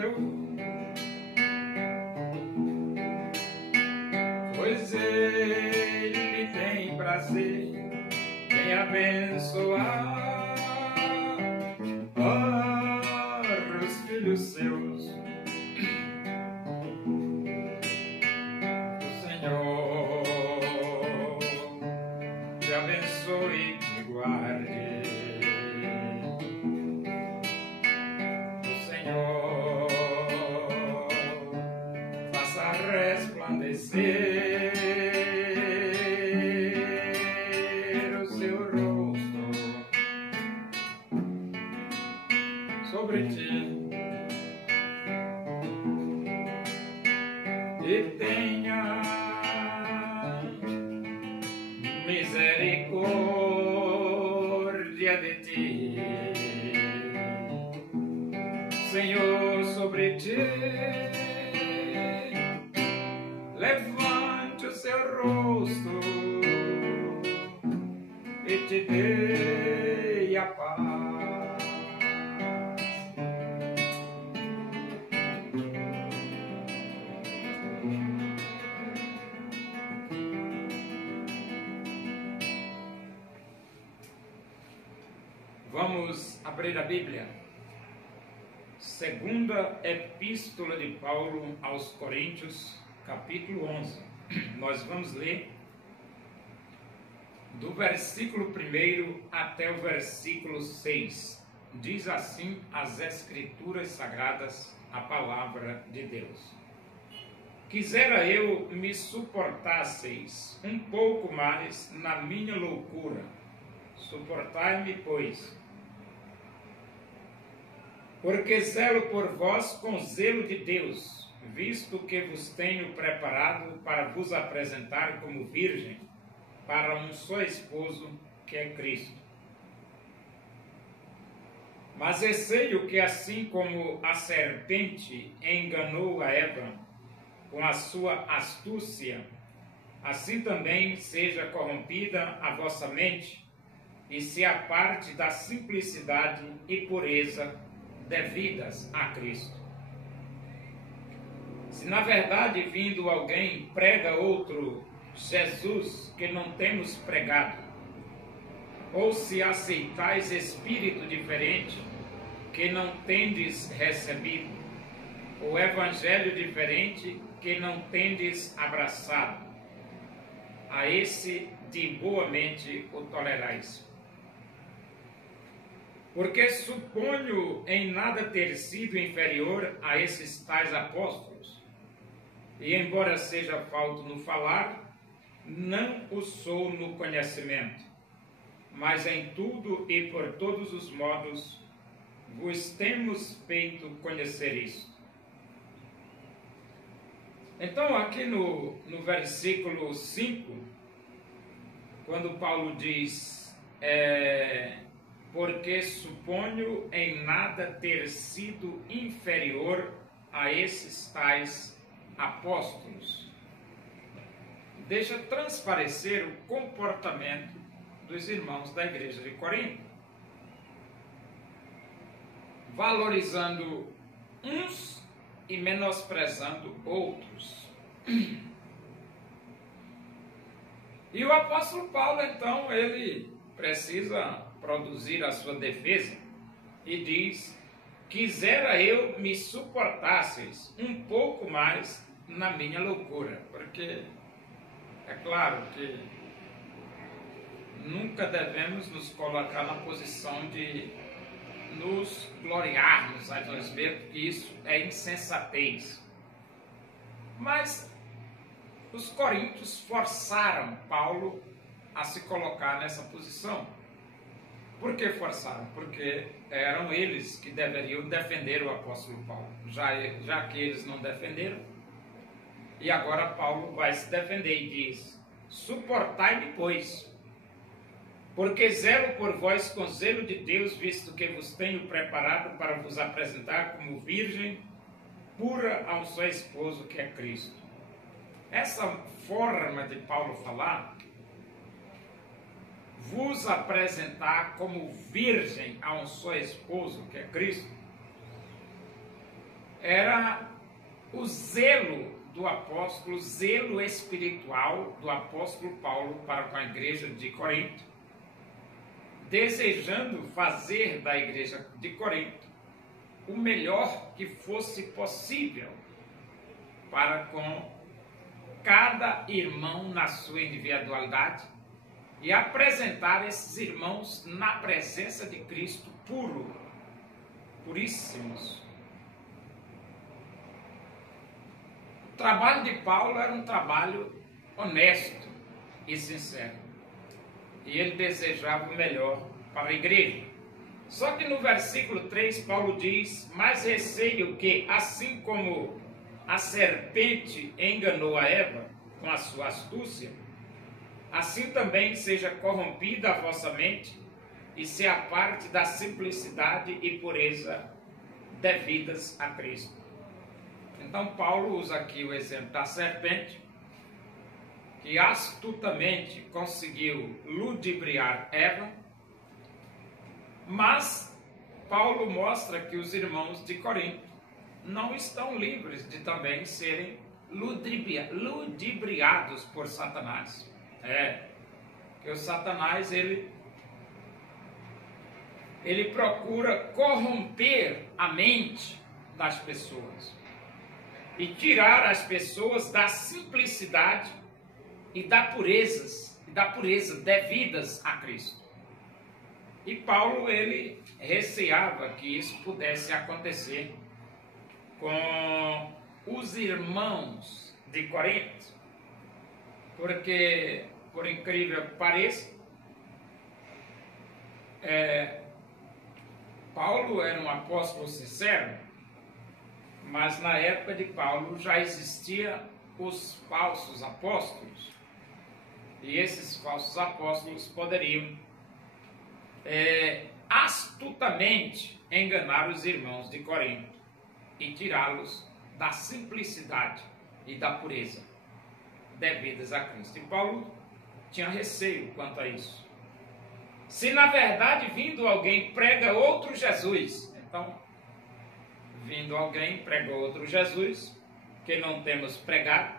deu, pois ele tem prazer em abençoar os filhos seus. O Senhor te abençoe e te guarde. O Senhor faça resplandecer o seu rosto sobre ti e tenha misericórdia de ti. Senhor, sobre ti levante o seu rosto e te dê a paz. Vamos abrir a Bíblia. Segunda Epístola de Paulo aos Coríntios, capítulo 11. Nós vamos ler do versículo 1 até o versículo 6. Diz assim as Escrituras Sagradas, a palavra de Deus. Quisera eu me suportasseis um pouco mais na minha loucura. Suportai-me, pois. Porque zelo por vós com zelo de Deus, visto que vos tenho preparado para vos apresentar como virgem para um só esposo, que é Cristo. Mas receio que assim como a serpente enganou a Eva com a sua astúcia, assim também seja corrompida a vossa mente e se aparte da simplicidade e pureza devidas a Cristo. Se na verdade vindo alguém prega outro Jesus que não temos pregado, ou se aceitais espírito diferente que não tendes recebido, ou evangelho diferente que não tendes abraçado, a esse de boamente o tolerais. Porque suponho em nada ter sido inferior a esses tais apóstolos, e embora seja falto no falar, não o sou no conhecimento, mas em tudo e por todos os modos vos temos feito conhecer isto. Então aqui no versículo 5, quando Paulo diz, porque suponho em nada ter sido inferior a esses tais apóstolos, deixa transparecer o comportamento dos irmãos da igreja de Corinto, valorizando uns e menosprezando outros. E o apóstolo Paulo, então, ele precisa produzir a sua defesa e diz: quisera eu me suportasseis um pouco mais na minha loucura, porque é claro que nunca devemos nos colocar na posição de nos gloriarmos a nós mesmos, porque isso é insensatez. Mas os coríntios forçaram Paulo a se colocar nessa posição. Por que forçaram? Porque eram eles que deveriam defender o apóstolo Paulo. Já que eles não defenderam, e agora Paulo vai se defender e diz: suportai-me, pois, porque zelo por vós com zelo de Deus, visto que vos tenho preparado para vos apresentar como virgem pura a um só esposo, que é Cristo. Essa forma de Paulo falar, vos apresentar como virgem a um só esposo, que é Cristo, era o zelo do apóstolo, o zelo espiritual do apóstolo Paulo para com a igreja de Corinto, desejando fazer da igreja de Corinto o melhor que fosse possível para com cada irmão na sua individualidade e apresentar esses irmãos na presença de Cristo puro, puríssimos. O trabalho de Paulo era um trabalho honesto e sincero, e ele desejava o melhor para a igreja. Só que no versículo 3, Paulo diz: mas receio que, assim como a serpente enganou a Eva com a sua astúcia, assim também seja corrompida a vossa mente e se aparte da simplicidade e pureza devidas a Cristo. Então Paulo usa aqui o exemplo da serpente, que astutamente conseguiu ludibriar Eva, mas Paulo mostra que os irmãos de Corinto não estão livres de também serem ludibriados por Satanás. Que o Satanás, ele procura corromper a mente das pessoas e tirar as pessoas da simplicidade e da pureza devidas a Cristo. E Paulo, ele receava que isso pudesse acontecer com os irmãos de Corinto, porque, por incrível que pareça, Paulo era um apóstolo sincero, mas na época de Paulo já existiam os falsos apóstolos, e esses falsos apóstolos poderiam astutamente enganar os irmãos de Corinto e tirá-los da simplicidade e da pureza devidas a Cristo. E Paulo tinha receio quanto a isso. Se na verdade vindo alguém prega outro Jesus, então, vindo alguém prega outro Jesus, que não temos pregado,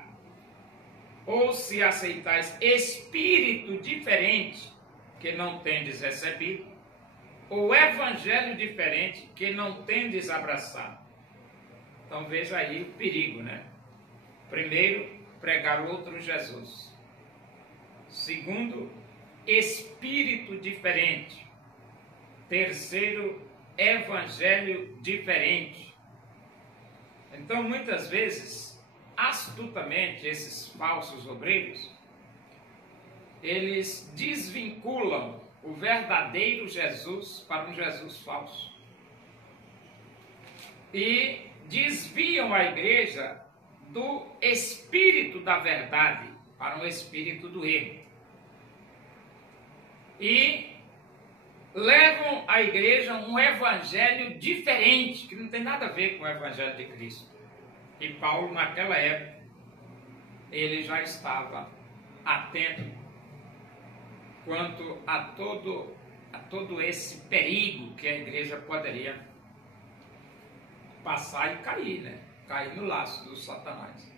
ou se aceitais espírito diferente, que não tendes recebido, ou evangelho diferente, que não tendes abraçado. Então veja aí o perigo, né? Primeiro, pregar outro Jesus. Segundo, espírito diferente. Terceiro, evangelho diferente. Então, muitas vezes, astutamente, esses falsos obreiros, eles desvinculam o verdadeiro Jesus para um Jesus falso. E desviam a igreja do espírito da verdade para um espírito do erro. E levam a igreja a um evangelho diferente, que não tem nada a ver com o evangelho de Cristo. E Paulo, naquela época, ele já estava atento quanto a todo esse perigo que a igreja poderia passar e cair, né? Cair no laço do Satanás.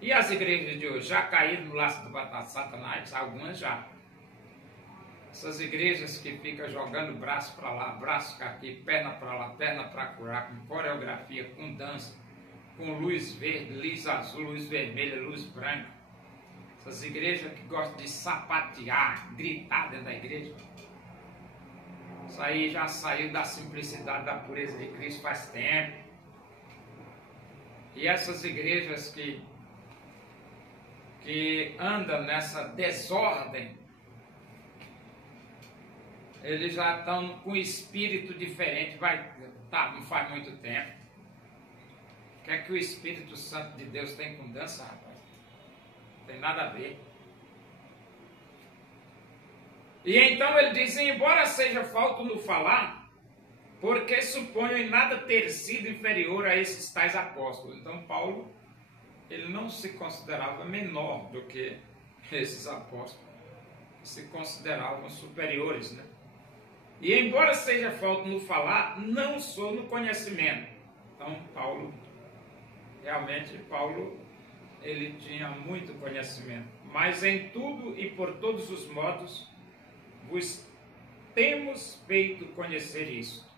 E as igrejas de hoje já caíram no laço do Satanás? Algumas já. Essas igrejas que ficam jogando braço para lá, braço para aqui, perna para lá, perna para cá, com coreografia, com dança, com luz verde, luz azul, luz vermelha, luz branca. Essas igrejas que gostam de sapatear, gritar dentro da igreja. Isso aí já saiu da simplicidade, da pureza de Cristo faz tempo. E essas igrejas que andam nessa desordem, eles já estão com espírito diferente, não faz muito tempo. O que é que o Espírito Santo de Deus tem com dança, rapaz? Não tem nada a ver. E então ele diz: embora seja falto no falar, porque suponho em nada ter sido inferior a esses tais apóstolos. Então Paulo, ele não se considerava menor do que esses apóstolos, se consideravam superiores, né? E embora seja falto no falar, não sou no conhecimento. Então, Paulo, ele tinha muito conhecimento. Mas em tudo e por todos os modos, vos temos feito conhecer isso.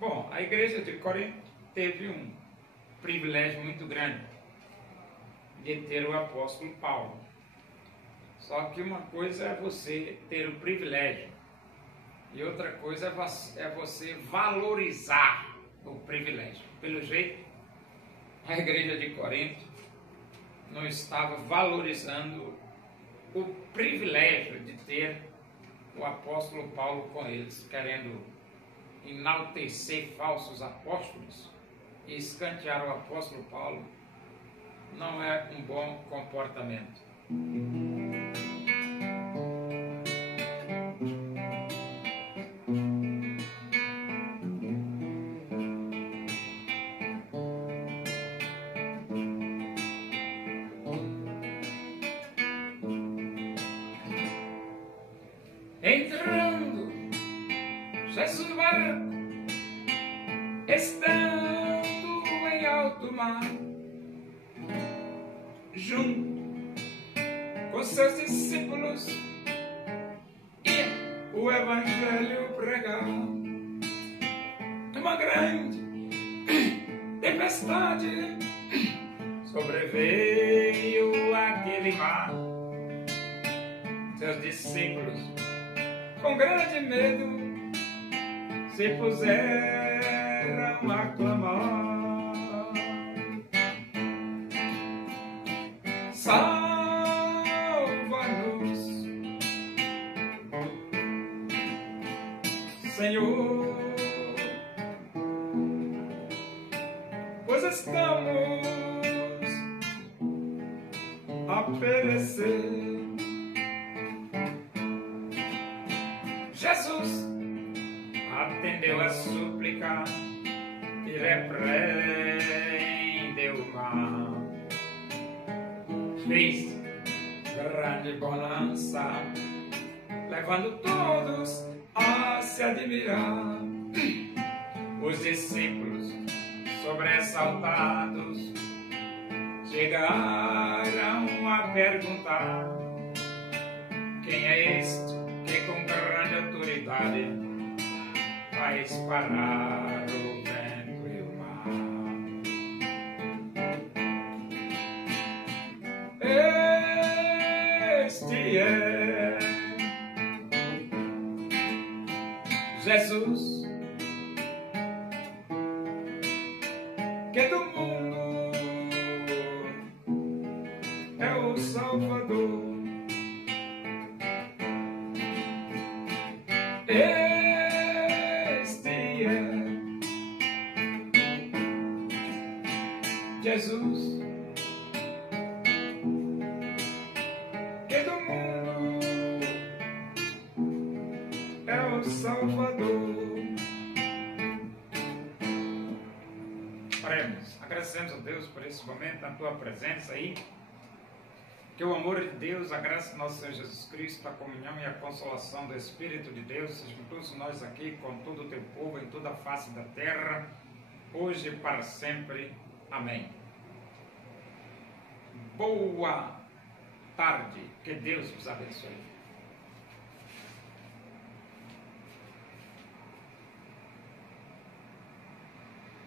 Bom, a igreja de Corinto teve um privilégio muito grande de ter o apóstolo Paulo. Só que uma coisa é você ter o privilégio e outra coisa é você valorizar o privilégio. Pelo jeito, a igreja de Corinto não estava valorizando o privilégio de ter o apóstolo Paulo com eles, querendo enaltecer falsos apóstolos e escantear o apóstolo Paulo. Não é um bom comportamento. Entrando Jesus no barco, estando em alto mar, junto com seus discípulos, e o evangelho pregar. Uma grande tempestade sobreveio aquele mar. Seus discípulos, com grande medo, se puseram a clamar: salva-nos, Senhor, pois estamos a perecer. Jesus atendeu a súplica e repreendeu o mar. Fez grande bonança, levando todos a se admirar. Os discípulos, sobressaltados, chegaram a perguntar: quem é este que com grande autoridade faz parar o vento e o mar? Este é Jesus, que do mundo é o Salvador. Este é Jesus, que do mundo é o Salvador. Oremos, agradecemos a Deus por esse momento, na tua presença aí. Que o amor de Deus, a graça do nosso Senhor Jesus Cristo, a comunhão e a consolação do Espírito de Deus sejam todos nós aqui, com todo o teu povo, em toda a face da terra, hoje e para sempre. Amém. Boa tarde. Que Deus vos abençoe.